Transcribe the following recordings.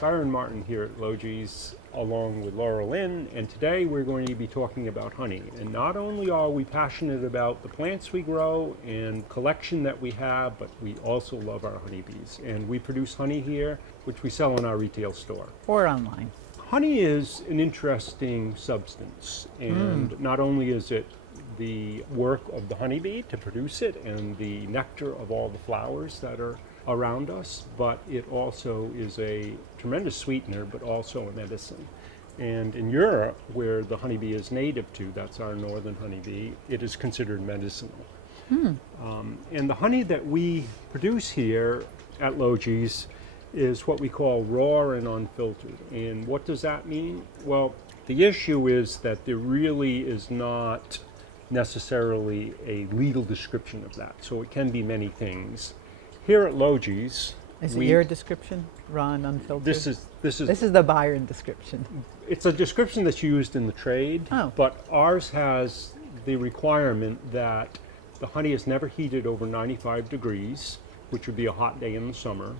Byron Martin here at Logee's along with Laurelynn, and today we're going to be talking about honey. And not only are we passionate about the plants we grow and collection that we have, but we also love our honeybees. And we produce honey here, which we sell in our retail store. Or online. Honey is an interesting substance, and not only is it the work of the honeybee to produce it and the nectar of all the flowers that are around us, but it also is a tremendous sweetener, but also a medicine. And in Europe, where the honeybee is native to, that's our northern honeybee, it is considered medicinal. And the honey that we produce here at Logee's is what we call raw and unfiltered. And what does that mean? Well, the issue is that there really is not necessarily a legal description of that. So it can be many things. Here at Logee's, Is it your description, raw and unfiltered? This is This is the Byron description. it's a description that's used in the trade, but ours has the requirement that the honey is never heated over 95 degrees, which would be a hot day in the summer.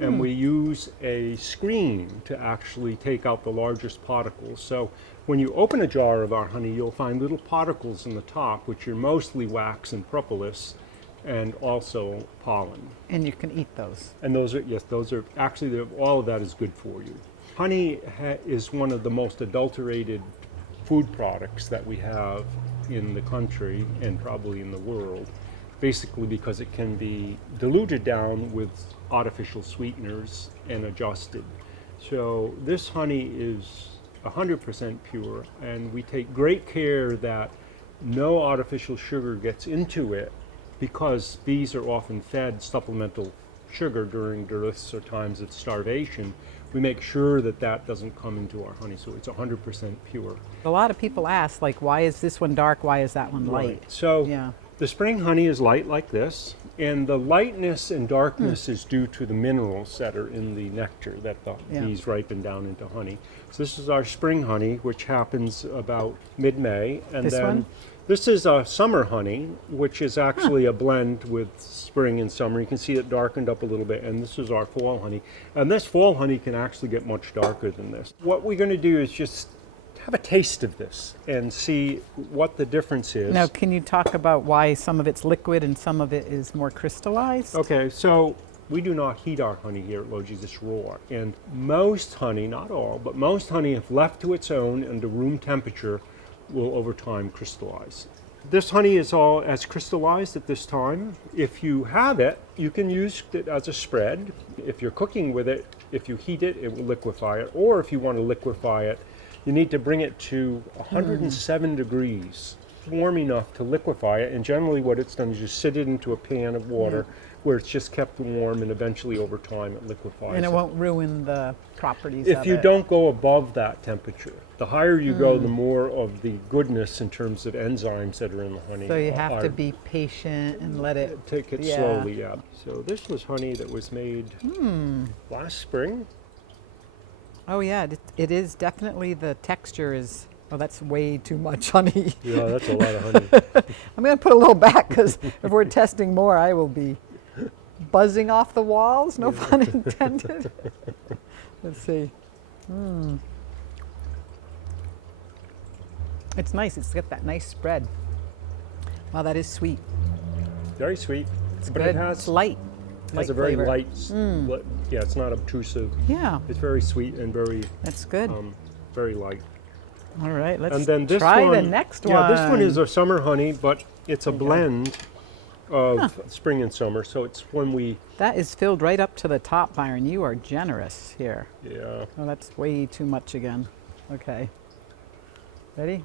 And we use a screen to actually take out the largest particles. So when you open a jar of our honey, you'll find little particles in the top, which are mostly wax and propolis, and also pollen. And you can eat those. And those are, yes, those are actually, all of that is good for you. Honey is one of the most adulterated food products that we have in the country and probably in the world, basically because it can be diluted down with artificial sweeteners and adjusted. So this honey is 100% pure, and we take great care that no artificial sugar gets into it, because bees are often fed supplemental sugar during dearths or times of starvation. We make sure that that doesn't come into our honey, so it's 100% pure. A lot of people ask, like, why is this one dark? Why is that one light? Right. So Yeah. the spring honey is light like this, and the lightness and darkness is due to the minerals that are in the nectar that the bees ripen down into honey. So this is our spring honey, which happens about mid-May. And This then one? this is a summer honey, which is actually a blend with spring and summer. You can see it darkened up a little bit, and this is our fall honey. And this fall honey can actually get much darker than this. What we're going to do is just have a taste of this and see what the difference is. Now, can you talk about why some of it's liquid and some of it is more crystallized? Okay, so we do not heat our honey here at Logee's, it's raw. And most honey, not all, but most honey, if left to its own under room temperature, will over time crystallize. This honey is all as crystallized at this time. If you have it, you can use it as a spread. If you're cooking with it, if you heat it, it will liquefy it. Or if you want to liquefy it, you need to bring it to 107 degrees, warm enough to liquefy it. And generally what it's done is just sit it into a pan of water where it's just kept warm, and eventually over time it liquefies. And it won't ruin the properties of it. If you don't go above that temperature, the higher you go, the more of the goodness in terms of enzymes that are in the honey. So you have to be patient and let it... Take it slowly, yeah. So this was honey that was made last spring. Oh yeah, it is definitely, the texture is... Oh, that's way too much honey. Yeah, that's a lot of honey. I'm going to put a little back, because if we're testing more, I will be buzzing off the walls, no pun intended. Let's see. It's nice, it's got that nice spread. Wow, that is sweet. Very sweet. It's but good. it has It's light. has a very flavor. light, yeah, it's not obtrusive. Yeah, It's very sweet and very, that's good. very light. All right, let's And then this try one, the next one. Yeah, this one is a summer honey, but it's a blend of spring and summer. So it's when we, That is filled right up to the top, Byron. You are generous here. yeah. Oh, that's way too much again. Okay. Ready?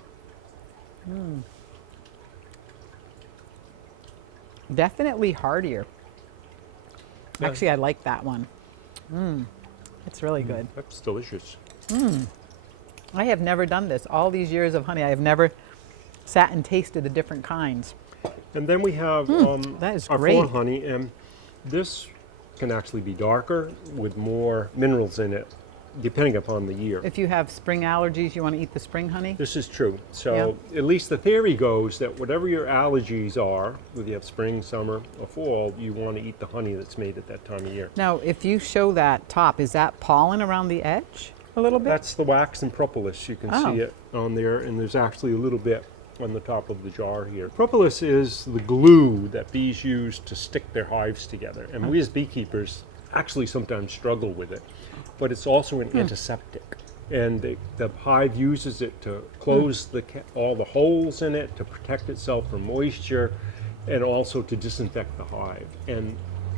Definitely heartier. Yeah. Actually, I like that one. It's really good. That's delicious. I have never done this. All these years of honey, I have never sat and tasted the different kinds. And then we have that is our great. fall honey, and this can actually be darker with more minerals in it depending upon the year. If you have spring allergies, you want to eat the spring honey? This is true. So at least the theory goes that whatever your allergies are, whether you have spring, summer, or fall, you want to eat the honey that's made at that time of year. Now, if you show that top, is that pollen around the edge a little bit? That's the wax and propolis. You can see it on there, and there's actually a little bit on the top of the jar here. Propolis is the glue that bees use to stick their hives together, and we as beekeepers actually sometimes struggle with it, but it's also an antiseptic, and the hive uses it to close all the holes in it, to protect itself from moisture, and also to disinfect the hive. And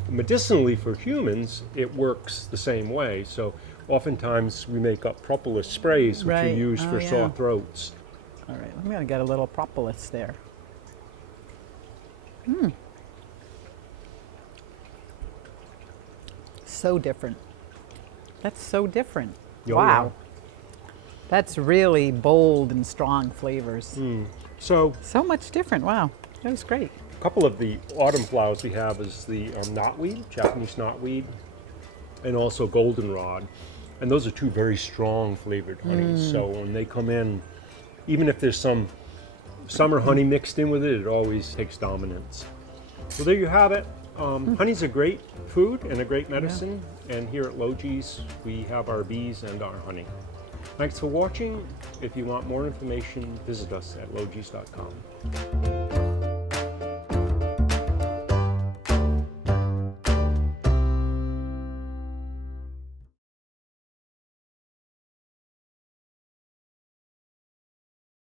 medicinally for humans, it works the same way. So oftentimes we make up propolis sprays, which Right. we use for sore throats. All right, I'm going to get a little propolis there. So different. That's so different. Oh, Wow. yeah. That's really bold and strong flavors. So So much different. Wow, that was great. a couple of the autumn flowers we have is the knotweed, Japanese knotweed, and also goldenrod. And those are two very strong flavored honeys. So when they come in, even if there's some summer honey mixed in with it, it always takes dominance. So there you have it. Honey's a great food and a great medicine. And here at Logee's, we have our bees and our honey. Thanks for watching. If you want more information, visit us at logees.com.